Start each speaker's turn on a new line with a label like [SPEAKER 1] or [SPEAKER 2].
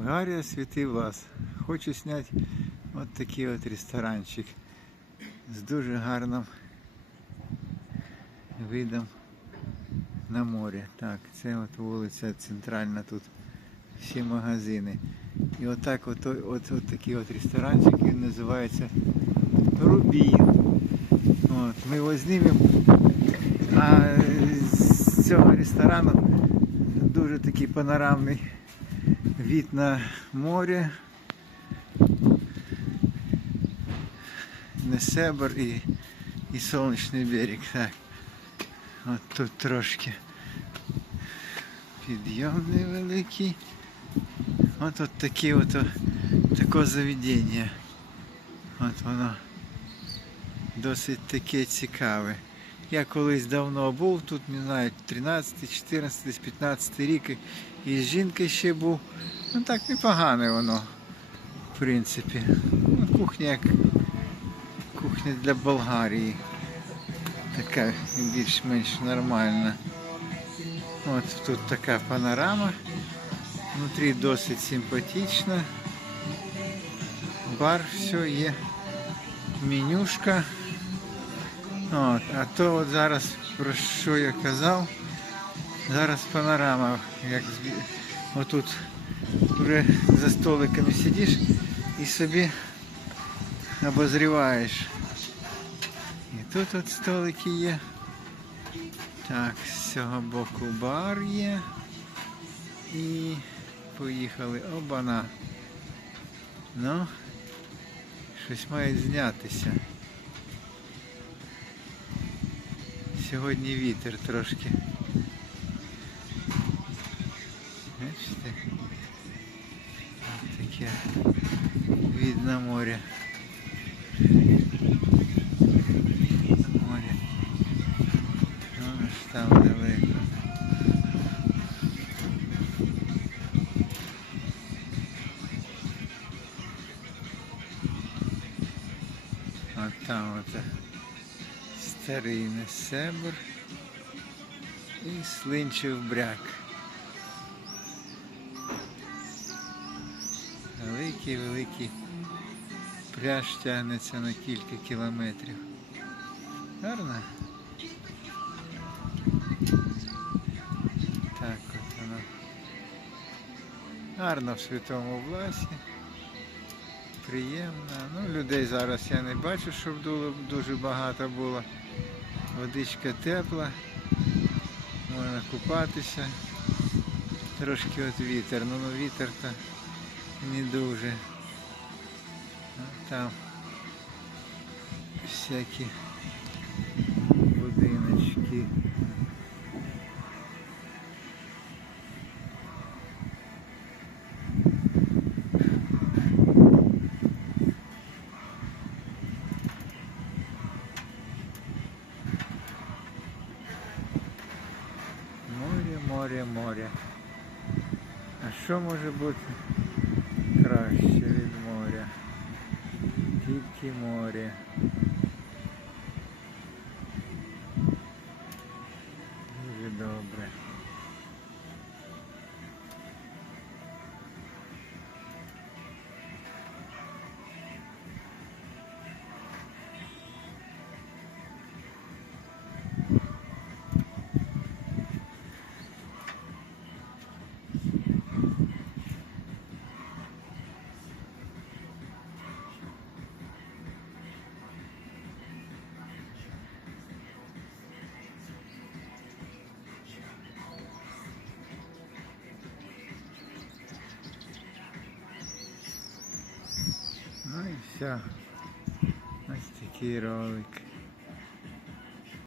[SPEAKER 1] Болгарія, святий Влас. Хочу зняти от такий от ресторанчик з дуже гарним видом на море. Так, це от вулиця центральна тут. Всі магазини. І отак от, от, от такий от ресторанчик, він називається Рубін. От, ми його знімемо. А з цього ресторану дуже такий панорамний від на море. Несебр і, і сонячний берег. Так. От тут трошки підйом невеликий. От от таке от, таке заведення. От воно досить таке цікаве. Я колись давно був, тут не знаю, 13, 14, 15 рік і з жінкою ще був. Ну так непогане воно, в принципі. Ну, кухня як кухня для Болгарії. Така більш-менш нормальна. От тут така панорама. Внутрі досить симпатично. Бар, все є. Менюшка. От, а то от зараз про що я казав. Зараз панорама, як отут вже за столиками сидиш і собі обозріваєш. І тут от столики є. Так, з цього боку бар є. І поїхали. Обана. Ну, щось має знятися. Сьогодні вітер трошки. Бачите? Ось таке від на море. На море. Воно ж там далеко. А там от Старий несебр і слинчив бряк. Великий великий пляж тягнеться на кілька кілометрів. Гарно? Так от воно. Гарно в святому власі. Приємно. Ну, людей зараз я не бачу, щоб дуже багато було. Водичка тепла, можна купатися. Трошки от вітер, ну, ну вітер то не дуже. Там всякі будиночки. Море, море. А що може бути краще від моря? Тільки море. Ну і все. Ось такий ролик.